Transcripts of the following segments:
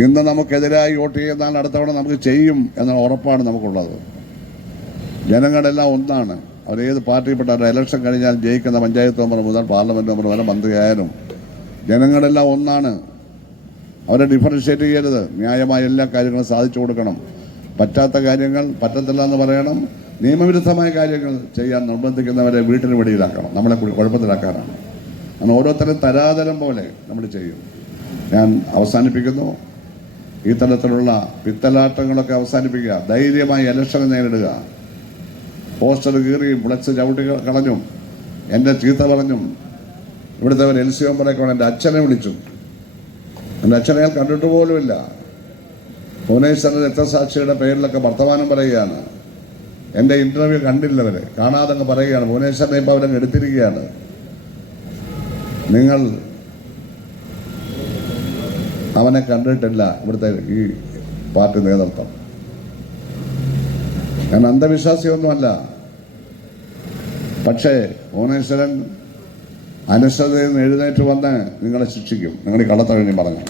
ഇന്ന് നമുക്കെതിരായി വോട്ട് ചെയ്യുന്നാൽ അടുത്ത തവണ നമുക്ക് ചെയ്യും എന്ന ഉറപ്പാണ് നമുക്കുള്ളത്. ജനങ്ങളെല്ലാം ഒന്നാണ്. അവരേത് പാർട്ടിയിൽപ്പെട്ടാലും ഇലക്ഷൻ കഴിഞ്ഞാൽ ജയിക്കുന്ന പഞ്ചായത്ത് മെമ്പർ മുതൽ പാർലമെന്റ് മെമ്പർ വരെ മന്ത്രിയായാലും ജനങ്ങളെല്ലാം ഒന്നാണ്. അവരെ ഡിഫറൻഷ്യേറ്റ് ചെയ്യരുത്. ന്യായമായ എല്ലാ കാര്യങ്ങളും സാധിച്ചു കൊടുക്കണം. പറ്റാത്ത കാര്യങ്ങൾ പറ്റത്തില്ല എന്ന് പറയണം. നിയമവിരുദ്ധമായ കാര്യങ്ങൾ ചെയ്യാൻ നിർബന്ധിക്കുന്നവരെ വീട്ടിന് വെളിയിലാക്കണം. നമ്മളെ കുഴപ്പത്തിലാക്കാനാണ്. അങ്ങനെ ഓരോരുത്തരും തരാതരം പോലെ നമ്മൾ ചെയ്യും. ഞാൻ അവസാനിപ്പിക്കുന്നു. ഈ തരത്തിലുള്ള പിത്തലാട്ടങ്ങളൊക്കെ അവസാനിപ്പിക്കുക. ധൈര്യമായി ഇലക്ഷൻ നേരിടുക. പോസ്റ്റർ കീറിയും ഫ്ലക്സ് ചവിട്ടി കളഞ്ഞും എൻ്റെ ചീത്ത പറഞ്ഞും ഇവിടുത്തെ ഒരു LC മെമ്പറൊക്കെ എൻ്റെ അച്ഛനെ വിളിച്ചു. എൻ്റെ അച്ഛനെ അയാൾ കണ്ടിട്ട് പോലുമില്ല. ഭുവനേശ്വരൻ രക്തസാക്ഷിയുടെ പേരിലൊക്കെ വർത്തമാനം പറയുകയാണ്. എൻ്റെ ഇന്റർവ്യൂ കണ്ടില്ലവരെ കാണാതെ പറയുകയാണ്. ഭുവനേശ്വരനെ ഇപ്പോൾ അവരങ്ങ് എടുത്തിരിക്കുകയാണ്. നിങ്ങൾ അവനെ കണ്ടിട്ടില്ല ഇവിടുത്തെ ഈ പാർട്ടി നേതൃത്വം. ഞാൻ അന്ധവിശ്വാസിയൊന്നുമല്ല. പക്ഷേ ഭുവനേശ്വരൻ അനശ്വരതയിൽ നിന്ന് എഴുന്നേറ്റ് വന്ന് നിങ്ങളെ ശിക്ഷിക്കും. നിങ്ങൾ ഈ കള്ളത്തഴിഞ്ഞ് പറഞ്ഞു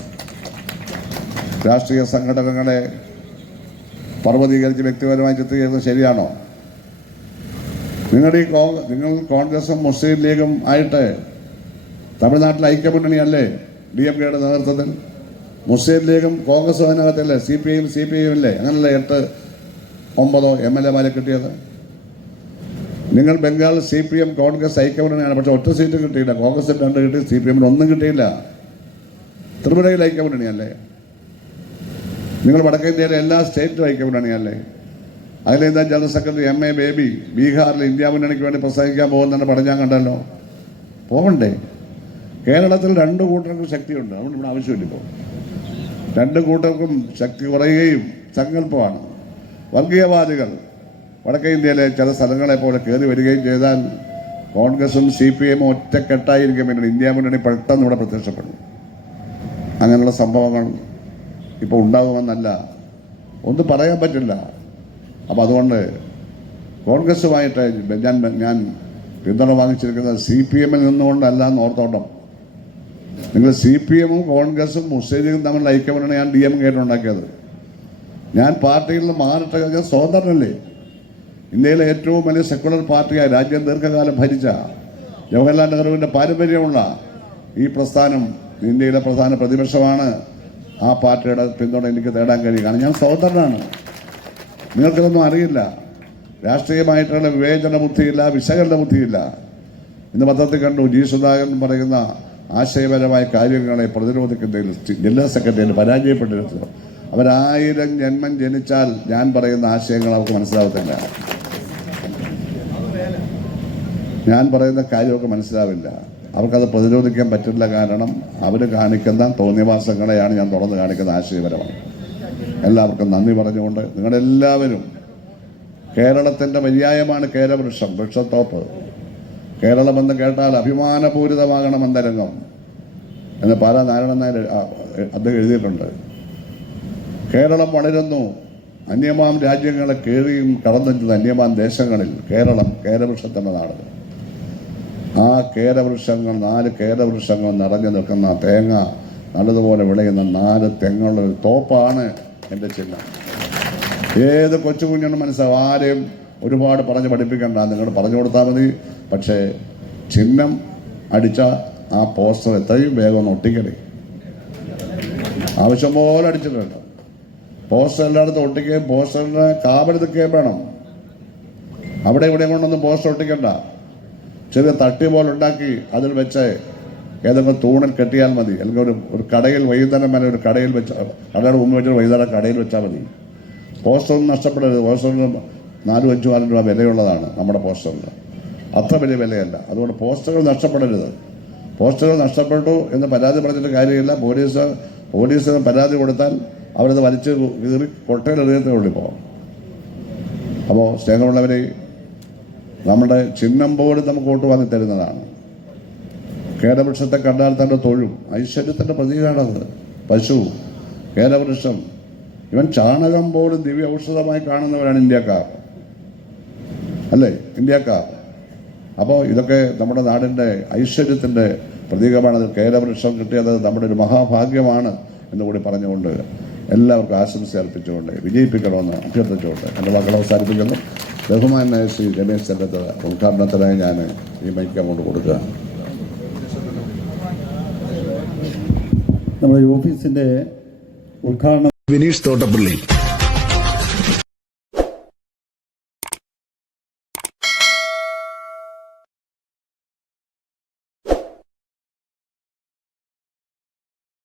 രാഷ്ട്രീയ സംഘടനകളെ പർവ്വതീകരിച്ച് വ്യക്തിപരമായി ചിത്രീകരിക്കുന്നത് ശരിയാണോ? നിങ്ങൾ കോൺഗ്രസും മുസ്ലിം ലീഗും ആയിട്ട് തമിഴ്നാട്ടിൽ ഐക്യമുന്നണിയല്ലേ DMKയുടെ നേതൃത്വത്തിൽ? മുസ്ലിം ലീഗും കോൺഗ്രസും അതിനകത്തല്ലേ? CPIയും CPIയും ഇല്ലേ? അങ്ങനല്ലേ 8-9 MLA കിട്ടിയത്? നിങ്ങൾ ബംഗാൾ CPM കോൺഗ്രസ് ഐക്യമുന്നണിയാണ്. പക്ഷെ ഒറ്റ സീറ്റ് കിട്ടിയില്ല. കോൺഗ്രസിന് 2 കിട്ടി, CPM-ന് 1 കിട്ടിയില്ല. ത്രിപുരയിൽ ഐക്യമുന്നണിയല്ലേ? നിങ്ങൾ വടക്കേ ഇന്ത്യയിലെ എല്ലാ സ്റ്റേറ്റിലും ഐക്യമുന്നണിയല്ലേ? അതിലെന്താ ജനറൽ സെക്രട്ടറി MA ബേബി ബീഹാറിൽ ഇന്ത്യ മുന്നണിക്ക് വേണ്ടി പ്രസംഗിക്കാൻ പോകുന്നതിന് പഠിച്ചാൽ കണ്ടല്ലോ. പോകണ്ടേ? കേരളത്തിൽ 2 കൂട്ടർക്കും ശക്തിയുണ്ട്. അതുകൊണ്ട് ഇവിടെ ആവശ്യമില്ല. ഇപ്പോൾ 2 കൂട്ടർക്കും ശക്തി കുറയുകയും സങ്കല്പമാണ്. വർഗീയവാദികൾ വടക്കേ ഇന്ത്യയിലെ ചില സ്ഥലങ്ങളെ പോലെ കയറി വരികയും ചെയ്താൽ കോൺഗ്രസും CPM-ഉം ഒറ്റക്കെട്ടായിരിക്കും. പിന്നീട് ഇന്ത്യ മുന്നണി പെട്ടെന്ന് ഇവിടെ പ്രത്യക്ഷപ്പെടും. അങ്ങനെയുള്ള സംഭവങ്ങൾ ഇപ്പോൾ ഉണ്ടാകുമെന്നല്ല ഒന്നും പറയാൻ പറ്റില്ല. അപ്പം അതുകൊണ്ട് കോൺഗ്രസുമായിട്ട് ഞാൻ പിന്തുണ വാങ്ങിച്ചിരിക്കുന്നത് CPM-ൽ നിന്നുകൊണ്ടല്ല എന്ന് ഓർത്തോട്ടം. നിങ്ങൾ CPM-ഉം കോൺഗ്രസും മുസ്ലിം ലീഗും തമ്മിലുള്ള ഐക്യമുന്നണിയാണ് DMK ഉണ്ടാക്കിയത്. ഞാൻ പാർട്ടിയിൽ നിന്ന് മാറിട്ട് കഴിഞ്ഞാൽ സ്വതന്ത്രനല്ലേ? ഇന്ത്യയിലെ ഏറ്റവും വലിയ സെക്കുലർ പാർട്ടിയായി രാജ്യം ദീർഘകാലം ഭരിച്ച ജവഹർലാൽ നെഹ്റുവിൻ്റെ പാരമ്പര്യമുള്ള ഈ പ്രസ്ഥാനം ഇന്ത്യയിലെ പ്രധാന പ്രതിപക്ഷമാണ്. ആ പാർട്ടിയുടെ പിന്തുണ എനിക്ക് തേടാൻ കഴിയും. കാരണം ഞാൻ സ്വതന്ത്രനാണ്. നിങ്ങൾക്കിതൊന്നും അറിയില്ല. രാഷ്ട്രീയമായിട്ടുള്ള വിവേചന ബുദ്ധിയില്ല, വിശകലന ബുദ്ധിയില്ല. ഇന്ന് പത്രത്തിൽ കണ്ടു G. സുധാകരൻ പറയുന്ന ആശയപരമായ കാര്യങ്ങളെ പ്രതിരോധിക്കുന്നതിൽ ജില്ലാ സെക്രട്ടറിയിൽ പരാജയപ്പെട്ടിരുന്നു. 1000 ജന്മം ജനിച്ചാൽ ഞാൻ പറയുന്ന ആശയങ്ങൾ അവർക്ക് മനസ്സിലാവത്തില്ല. ഞാൻ പറയുന്ന കാര്യമൊക്കെ മനസ്സിലാവില്ല. അവർക്കത് പ്രതിരോധിക്കാൻ പറ്റില്ല. കാരണം അവർ കാണിക്കുന്ന തോന്നിവാസങ്ങളെയാണ് ഞാൻ തുറന്ന് കാണിക്കുന്ന ആശയപരമായി. എല്ലാവർക്കും നന്ദി പറഞ്ഞുകൊണ്ട് നിങ്ങളെല്ലാവരും കേരളത്തിൻ്റെ പര്യായമാണ് കേരവൃക്ഷം, വൃക്ഷത്തോപ്പ്. കേരളമെന്ന് കേട്ടാൽ അഭിമാനപൂരിതമാകണം അന്തരംഗം എന്ന് പാലാ നാരായണൻ നായർ അദ്ദേഹം എഴുതിയിട്ടുണ്ട്. കേരളം വളരുന്നു. അന്യമാം രാജ്യങ്ങളെ കയറിയും കടന്നെത്തുന്ന അന്യമാം ദേശങ്ങളിൽ കേരളം കേരവൃക്ഷത്തിൻ്റെ നാട്. ആ കേരവൃക്ഷങ്ങൾ 4 കേരവൃക്ഷങ്ങൾ നിറഞ്ഞു നിൽക്കുന്ന തേങ്ങ നല്ലതുപോലെ വിളയുന്ന 4 തെങ്ങുള്ള ഒരു തോപ്പാണ് എൻ്റെ ചിഹ്നം. ഏത് കൊച്ചു കുഞ്ഞിനും മനസ്സിലാവും. ആരെയും ഒരുപാട് പറഞ്ഞ് പഠിപ്പിക്കണ്ട. നിങ്ങൾ പറഞ്ഞു കൊടുത്താൽ മതി. പക്ഷേ ചിഹ്നം അടിച്ച ആ പോസ്റ്റർ എത്രയും വേഗം ഒന്ന് ഒട്ടിക്കണേ. ആവശ്യം പോലെ അടിച്ചിട്ടുണ്ട്. പോസ്റ്റർ എല്ലായിടത്തും ഒട്ടിക്കുകയും പോസ്റ്ററിന് കാവലെടുക്കുകയും വേണം. അവിടെ ഇവിടെ കൊണ്ടൊന്നും പോസ്റ്റർ ഒട്ടിക്കണ്ട. ചെറിയ തട്ടി പോലെ ഉണ്ടാക്കി അതിൽ വെച്ച് ഏതെങ്കിലും തൂണിൽ കെട്ടിയാൽ മതി. അല്ലെങ്കിൽ ഒരു കടയിൽ വൈകുന്നേരം വരെ ഒരു കടയിൽ വെച്ച് കടയുടെ മുമ്പ് വെച്ചിട്ട് വൈകുന്നേരം കടയിൽ വെച്ചാൽ മതി. പോസ്റ്ററൊന്നും നഷ്ടപ്പെടരുത്. പോസ്റ്ററിന് 4-5 രൂപ വിലയുള്ളതാണ് നമ്മുടെ പോസ്റ്ററിന്. അത്ര വലിയ വിലയല്ല. അതുകൊണ്ട് പോസ്റ്ററുകൾ നഷ്ടപ്പെടരുത്. പോസ്റ്ററുകൾ നഷ്ടപ്പെട്ടു എന്ന് പരാതി പറഞ്ഞിട്ട് കാര്യമില്ല. പോലീസിന് പരാതി കൊടുത്താൽ അവരത് വലിച്ച് കീറി കൊട്ടയിൽ എറിയത്തേ ഉള്ളൂ ഇപ്പോൾ. അപ്പോൾ സ്നേഹമുള്ളവരെ, നമ്മുടെ ചിഹ്നം പോലും നമുക്ക് വോട്ട് വാങ്ങി തരുന്നതാണ്. കേരവൃക്ഷത്തെ കണ്ടാൽ തന്നെ തൊഴും. ഐശ്വര്യത്തിൻ്റെ പ്രതീകമാണത്. പശു, കേരവൃക്ഷം, ഇവൻ ചാണകം പോലും ദിവ്യ ഔഷധമായി കാണുന്നവരാണ് ഇന്ത്യക്കാർ, അല്ലേ? ഇന്ത്യക്കാർ. അപ്പോൾ ഇതൊക്കെ നമ്മുടെ നാടിൻ്റെ ഐശ്വര്യത്തിൻ്റെ പ്രതീകമാണ്. കേരവൃക്ഷം കിട്ടിയത് നമ്മുടെ ഒരു മഹാഭാഗ്യമാണ് എന്നുകൂടി പറഞ്ഞുകൊണ്ട് എല്ലാവർക്കും ആശംസ അർപ്പിച്ചുകൊണ്ട് വിജയിപ്പിക്കണമെന്ന് അഭ്യർത്ഥിച്ചുകൊണ്ട് എൻ്റെ വാക്കുകൾ അവസാനിപ്പിക്കുന്നു. ബഹുമാനായ ശ്രീ രമേശ് ചെന്നിത്തല ഉദ്ഘാടനത്തിനായി ഞാൻ ഈ മൈക്ക് അങ്ങോട്ട് കൊടുക്കുക. നമ്മുടെ ഓഫീസിന്റെ ഉദ്ഘാടനം വിനീഷ് തോട്ടപ്പള്ളി.